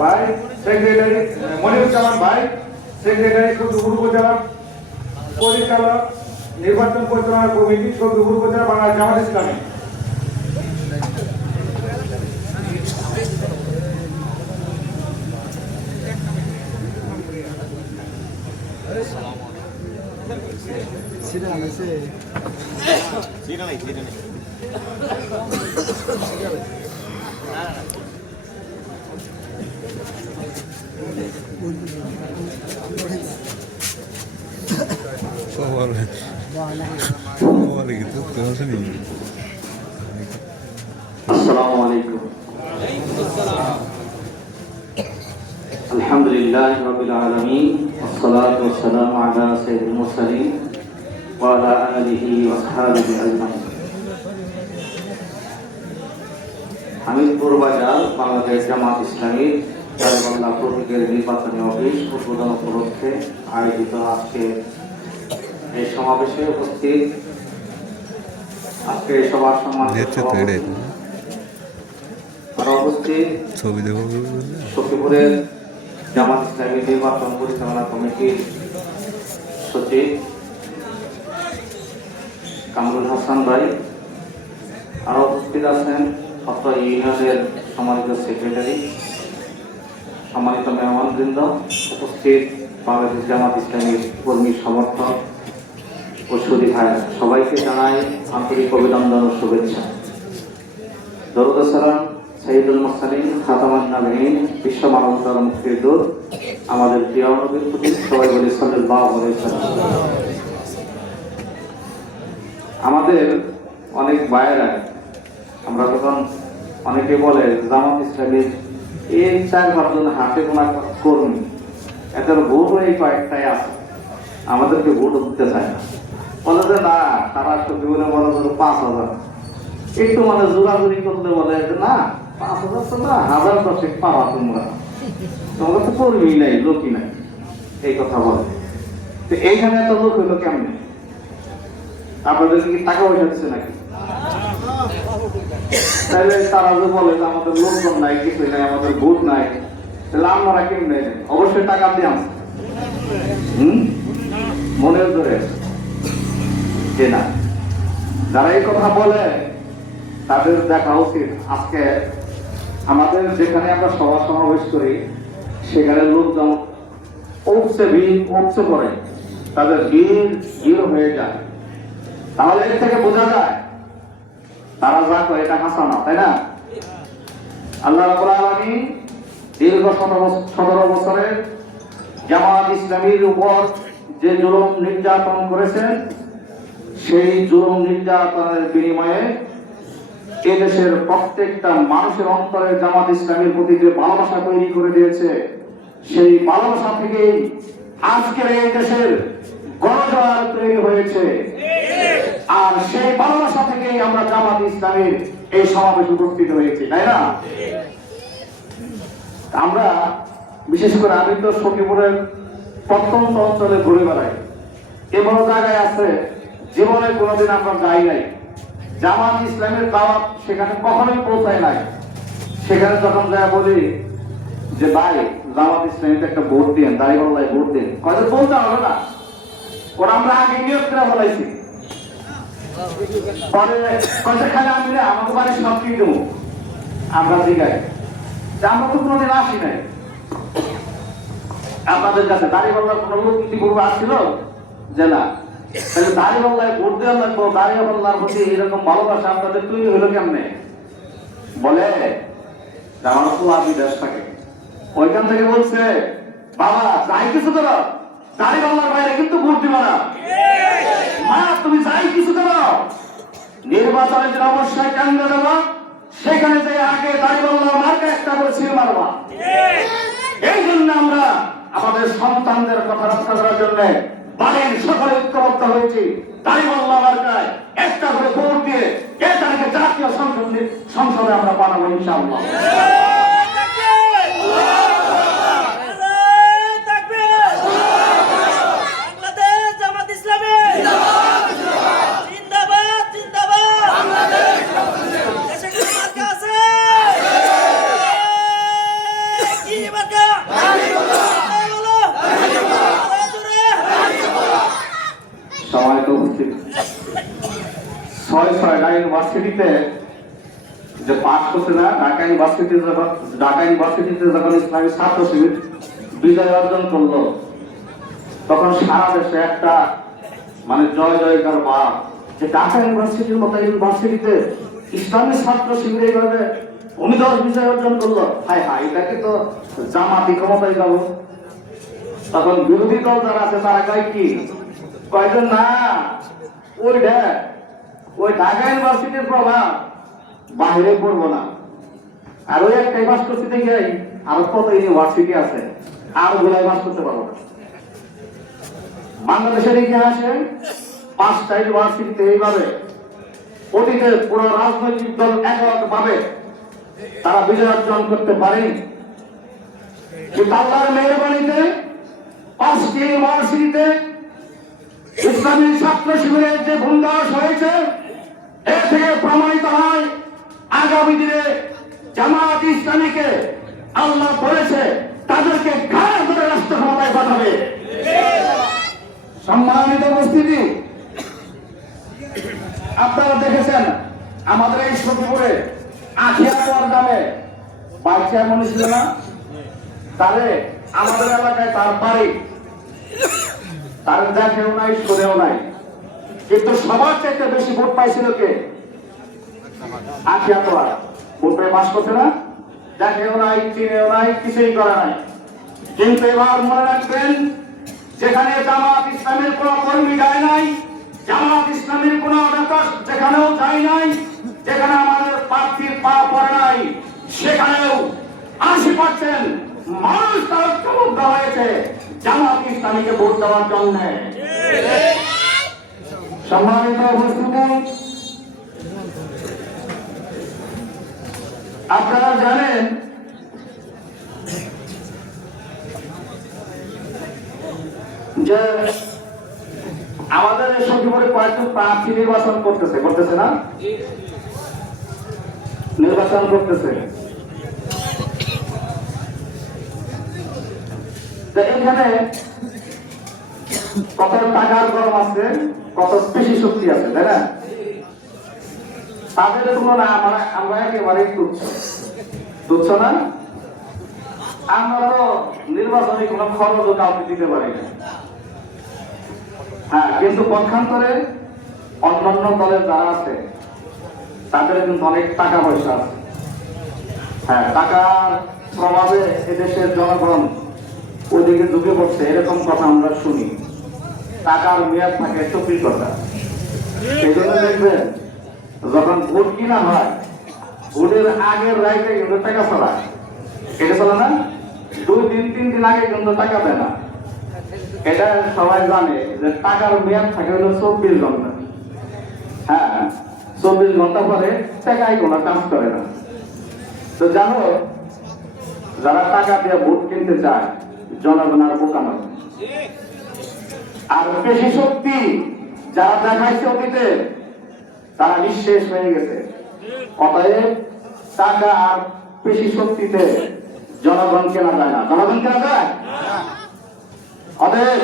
ভাই সেক্রেটারি মনিরুজ্জামান ভাই সেক্রেটারি সদুপুর উপজেলা পরিচালক নির্বাচন পরিচালনা কমিটি সদুপুর উপজেলা Bangla Jamaat Islami Vale. Vale, que tú السلام عليكم الحمد لله رب العالمين والصلاة والسلام على سيد المرسلين وعلى آله وأصحابه أجمعين Hamidpur বাজার বাংলাদেশ জামাত ইসলামী বাংলা প্রতীকের নির্বাচনী অফিস উদ্বোধন উপলক্ষে আয়োজিত আজকে এই সমাবেশে উপস্থিত আজকে সভার সম্মানিত আর উপস্থিত ছবি দেখো সখীপুরের জামাত ইসলামী নির্বাচন পরিচালনা কমিটির সচিব কামরুল হাসান ভাই। আরও উপস্থিত আছেন অত্র ইউনিয়নের সম্মানিত সেক্রেটারি। সম্মানিত মেহমানবৃন্দ, উপস্থিত বাংলাদেশ জামাত ইসলামীর কর্মী সমর্থক ও সুদী ভাই সবাইকে জানাই আন্তরিক অভিনন্দন ও শুভেচ্ছা। দরুদ সালাম সাইদুল মুরসালিন, খাতামান নাবিন বিশ্ব মানবতার মুক্তির দূত, আমাদের প্রিয় নবীর প্রতি সবাই বলি ওয়াসাল্লাম। আমাদের অনেক ভাইয়েরা, আমরা যখন অনেকে বলে জামাত ইসলামীর এই চার পাঁচজন হাতে গোনা কর্মী এদের ভোটও এই কয়েকটাই আছে। আমাদেরকে ভোট দিতে চায় না। বলে যে, না, তারা সত্যি বলে যে পাঁচ হাজার। একটু মানে জোরাজুরি করলে বলে যে, না, পাঁচ হাজার তো না, হাজার দশেক পাওয়া তোমরা। তোমরা তো কর্মী নাই, লোকই নাই। এই কথা বলে। তো এইখানে এত লোক হইল কেমনে? আপনাদের কি টাকা পয়সা দিচ্ছে নাকি? তাহলে তারা যে বলে যে আমাদের লোকজন নাই, কিছুই নাই, আমাদের ভোট নাই, তাহলে আমরা কেমনে অবশ্যই টাকা দিয়ে আনছি হুম? মনের ধরে যে না। যারা এই কথা বলে, তাদের দেখা উচিত। আজকে আমাদের যেখানে আমরা সভা সমাবেশ করি, সেখানে লোকজন উঠছে ভিড় উঠছে পড়ে। তাদের ভিড় ভিড় হয়ে যায়। তাহলে এর থেকে বোঝা যায় তারা যা করে এটা হাসানা, তাই না? আল্লাহ আলমী দীর্ঘ সতেরো বছরের জামাত ইসলামীর উপর যে জুলুম নির্যাতন করেছেন সেই জুলুম নির্যাতনের বিনিময়ে এদেশের প্রত্যেকটা মানুষের অন্তরে জামাত ইসলামের প্রতি যে ভালোবাসা তৈরি করে দিয়েছে, সেই ভালোবাসা থেকেই আজকের এই দেশের গণজোয়ার তৈরি হয়েছে। আর সেই ভালোবাসা থেকেই আমরা জামাত ইসলামের এই সমাবেশ উপস্থিত হয়েছি, তাই না? আমরা, বিশেষ করে আমি তো সখীপুরের প্রত্যন্ত অঞ্চলে ঘুরে বেড়াই। এমন জায়গায় আছে, জীবনে কোনোদিন আমরা যাই নাই। জামাত ইসলামের দাওয়াত সেখানে কখনোই পৌঁছায় নাই। সেখানে যখন যা বলি যে, ভাই, জামাত ইসলামীতে একটা ভোট দিন, দাঁড়িয়ে ভোট দিন। কয়তো বলতে হবে না। ওরা আমরা আগে নিয়োগ করে বলাইছি পরে এরকম ভালোবাসা আপনাদের তৈরি হলো কেমনে? বলে, আমার তো আপনি দেশ থাকে। ওইখান থেকে বলছে, বাবা, যাই কিছু করো। দাঁড়িয়ে বাইরে কিন্তু ভোট না। তুমি যাই কিছু করো। নির্বাচনে যে অবশ্যই কেন্দ্র দেবো। সেখানে যে আগে দাঁড়িয়ে মার্কে একটা করে ছিল মারবা। এই জন্য আমরা আমাদের সন্তানদের কথা রক্ষা করার জন্য বাড়ির সকলে ঐক্যবদ্ধ হয়েছি। দাঁড়িপাল্লা মার্কায়, একটা করে ভোট দিয়ে এ তারিখে জাতীয় সংসদ সংসদে আমরা বানাবো ইনশাআল্লাহ বাংলাদেশ জামাত ইসলামী জিন্দাবাদ জিন্দাবাদ দেশে কোনো মার্কা আছে ছয় ছয় ঢাকা ইউনিভার্সিটিতে যে পাস করছে না, ঢাকা ইউনিভার্সিটি ঢাকা ইউনিভার্সিটিতে যখন ইসলামী ছাত্র শিবির বিজয় অর্জন করল, তখন সারা দেশে একটা মানে জয় জয়কার বা যে ঢাকা ইউনিভার্সিটির মতো ইউনিভার্সিটিতে ইসলামী ছাত্র শিবির এইভাবে ভূমিদল বিজয় অর্জন করল। হায় হায়, এটাকে তো জামাতি ক্ষমতায় যাব। তখন বিরোধী দল যারা আছে, তারা কয় কি? কয়জন না, ওই দেখ ওই ঢাকা ইউনিভার্সিটির প্রভাব বাইরে পড়ব না। আর ওই একটাই বাস করতে দেখে আরও কত ইউনিভার্সিটি আছে, আর গুলাই বাস করতে পারব না। বাংলাদেশের ইতিহাসে পাঁচটা ইউনিভার্সিটিতে এইভাবে অতীতে পুরো রাজনৈতিক দল এককভাবে তারা বিজয় অর্জন করতে পারেনি। কিন্তু মেহরবানিতে পাঁচটি ইউনিভার্সিটিতে ইসলামী ছাত্র শিবিরের যে ভূমিদাস হয়েছে এ থেকে প্রমাণিত হয়, আগামী দিনে জামাত ইসলামীকে আল্লাহ বলেছে, তাদেরকে ঘাড় ধরে রাষ্ট্র ক্ষমতায় পাঠাবে। সম্মানিত উপস্থিতি, আপনারা দেখেছেন, আমাদের এই সখীপুরে আখিয়ার নামে বাইক চেয়ারম্যান ছিল না? তারে আমাদের এলাকায় তার বাড়ি। তার দেখেও নাই শুনেও নাই। কিন্তু সবার চাইতে বেশি ভোট পাইছিল কে? আখিয়া তোলা ভোট পেয়ে পাস করছে না? দেখেও নাই, চিনেও নাই, কিছুই করে নাই। কিন্তু এবার মনে রাখবেন, যেখানে জামাত ইসলামের কোন কর্মী যায় নাই, জামাত ইসলামের কোন নেতা যেখানেও যায় নাই, যেখানে আমাদের প্রার্থীর পা পড়ে নাই, সেখানেও আশি পার্সেন্ট মানুষ তার চমক দেওয়া হয়েছে, জামাত ইসলামীকে ভোট দেওয়ার জন্য। আপনারা জানেন যে আমাদের সখীপুরে কয়েকজন প্রার্থী নির্বাচন করতেছে করতেছে না? নির্বাচন করতেছে। এখানে কত টাকার গরম আছে, কত পেশি শক্তি আছে, তাই না? তাদের তুলনা আমরা আমরা একেবারেই তুচ্ছ। তুচ্ছ না? আমরা তো নির্বাচনে কোনো খরচও কাউকে দিতে পারি না। হ্যাঁ কিন্তু পক্ষান্তরে অন্যান্য দলের যারা আছে, তাদের কিন্তু অনেক টাকা পয়সা আছে। হ্যাঁ টাকার প্রভাবে এদেশের জনগণ ওদিকে ঢুকে পড়ছে, এরকম কথা আমরা শুনি। টাকার মেয়াদ থাকে চব্বিশ ঘণ্টা। জন্য দেখবেন, যখন ভোট কিনা হয়, ভোটের আগের রাইতে কিন্তু টাকা চলা এটা চলে না, দুই দিন, তিন দিন আগে কিন্তু টাকা দেয় না। এটা সবাই জানে যে টাকার মেয়াদ থাকে হলো চব্বিশ ঘণ্টা। হ্যাঁ চব্বিশ ঘণ্টা পরে টাকাই কোনো কাজ করে না। তো জানো, যারা টাকা দিয়ে ভোট কিনতে চায়, জনগণ আর বোকা নয়। আর পেশি শক্তি যারা দেখাইছে অতীতে, তারা নিঃশেষ হয়ে গেছে। অতএব টাকা আর পেশি শক্তিতে জনগণ কেনা যায় না। জনগণ কেনা যায়? অতএব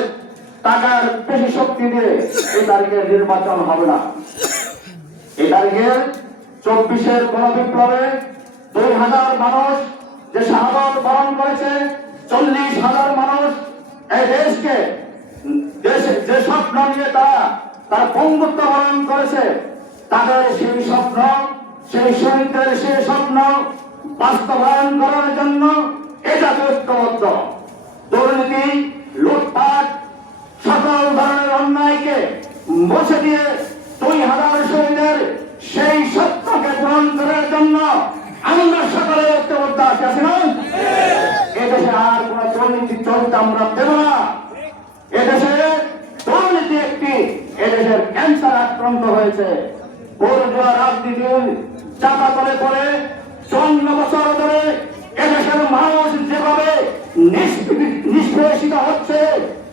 টাকার পেশি শক্তি দিয়ে এই তারিখে নির্বাচন হবে না। এই তারিখে চব্বিশের গণবিপ্লবে দুই হাজার মানুষ যে শাহাদত বরণ করেছে, চল্লিশ হাজার মানুষ এই দেশকে দেশে যে স্বপ্ন নিয়ে তারা তার বন্ধুত্ব বরণ করেছে, তাদের সেই স্বপ্ন, সেই শহীদদের সেই স্বপ্ন বাস্তবায়ন করার জন্য এটা ঐক্যবদ্ধ। দুর্নীতি, লুটপাট, সকল ধরনের অন্যায়কে বসে দিয়ে দুই হাজার শহীদের সেই সত্যকে পূরণ করার জন্য আমরা সকলে ঐক্যবদ্ধ আছি আছি না? এদেশে আর কোন দুর্নীতি চলতে আমরা দেব না। এদেশে দুর্নীতি একটি, এদেশের ক্যান্সার আক্রান্ত হয়েছে। বর্জুয়া রাজনীতির চাপা তলে পড়ে চন্ন বছর ধরে এদেশের মানুষ যেভাবে নিষ্পি- নিষ্পেষিত হচ্ছে,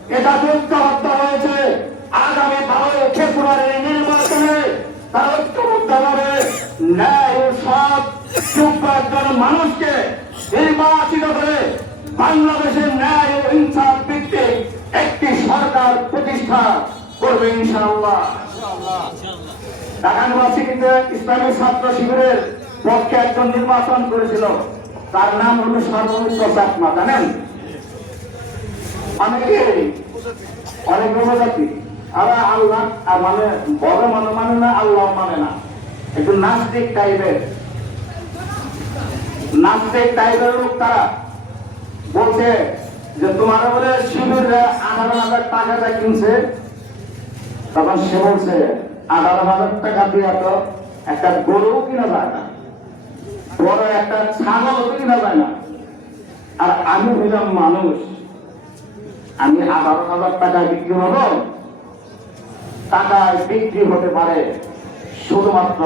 এটা ঐক্যবদ্ধ হয়েছে। আগামী বারোই ফেব্রুয়ারি নির্বাচনে তারা ঐক্যবদ্ধ হবে ন্যায় যোগ্য একজন মানুষকে নির্বাচিত করে বাংলাদেশের ন্যায় ও ইনসাফ ভিত্তিক একটি সরকার প্রতিষ্ঠা করবে ইনশাআল্লাহ। ঢাকা ইউনিভার্সিটিতে ইসলামী ছাত্র শিবিরের পক্ষে একজন নির্বাচন করেছিল। তার নাম হলো সর্বমিত্র চাকমা, জানেন? অনেকে অনেক উপজাতি। আর আল্লাহ, আর মানে ভগবান মানে না, আল্লাহ মানে না। একটু নাস্তিক টাইপের। নাস্তিক টাইপের লোক তারা। বলছে যে তোমার বলে শিবিররা আঠারো হাজার টাকাটা কিনছে, তখন সে বলছে, আঠারো হাজার টাকা দিয়ে তো একটা গরু কিনা যায় না, বড় একটা ছাগল কিনা যায় না। আর আমি হইলাম মানুষ, আমি আঠারো হাজার টাকা বিক্রি হব টাকায় বিক্রি হতে পারে শুধুমাত্র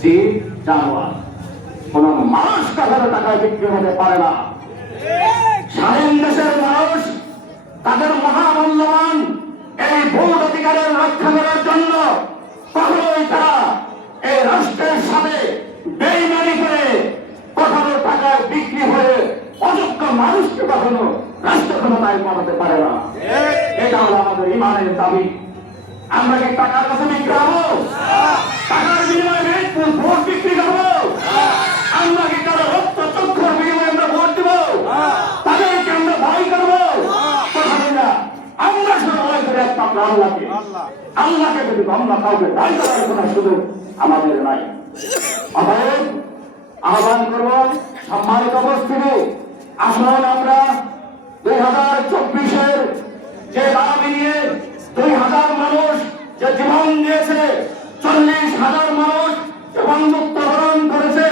জীব, জানোয়ার। কোন মানুষ কাছাড়ে টাকায় বিক্রি হতে পারে না। স্বাধীন দেশের মানুষ তাদের মহামূল্যবান এই ভোট অধিকারের রক্ষা করার জন্য কখনোই তারা এই রাষ্ট্রের সাথে বেইমানি করে কখনো টাকায় বিক্রি হয়ে অযোগ্য মানুষকে কখনো রাষ্ট্র ক্ষমতায় কমাতে পারে না। এটা হলো আমাদের ইমানের দাবি। আমরা কি টাকার কাছে বিক্রি হব? টাকার বিনিময়ে ভোট বিক্রি করব? আমরা কি কারও রক্ত চক্ষুর বিনিময়ে আমরা ভোট দিব তাদেরকে আমরা ভয় করব কথা বলি না। আমরা শুধু ভয় করি আল্লাহকে আল্লাহকে যদি আমরা কাউকে ভয় করার কোনো সুযোগ আমাদের নাই আহ্বান করব সম্মানিত উপস্থিতি আসুন আমরা দুই হাজার চব্বিশের যে দাবি নিয়ে দুই হাজার মানুষ যে জীবন দিয়েছে চল্লিশ হাজার মানুষ বন্ধুত্ব গ্রহণ করেছে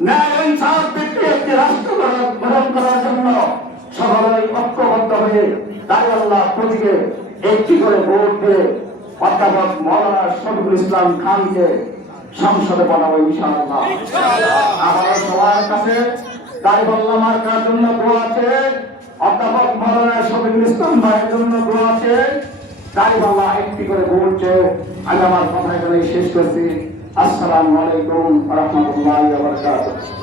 ন্যায় ইনসাফ ভিত্তিক একটি রাষ্ট্র গঠন করার জন্য সকলেই ঐক্যবদ্ধ হয়ে দাঁড়িয়ে আল্লাহ প্রতীকে একটি করে ভোট দিয়ে অধ্যাপক মৌলানা শফিকুল ইসলাম খানকে সংসদে পাঠাবো ইনশাআল্লাহ। আমাদের সবার কাছে দাঁড়িপাল্লা মার্কার জন্য দোয়া আছে, অধ্যাপক মৌলানা শফিকুল ইসলাম ভাইয়ের জন্য দোয়া আছে। দাঁড়িপাল্লা একটি করে ভোট চেয়ে আমি আমার কথা এখানে শেষ করছি। আসসালামু আলাইকুম রহমতুল্লাহ বারকাতুহ।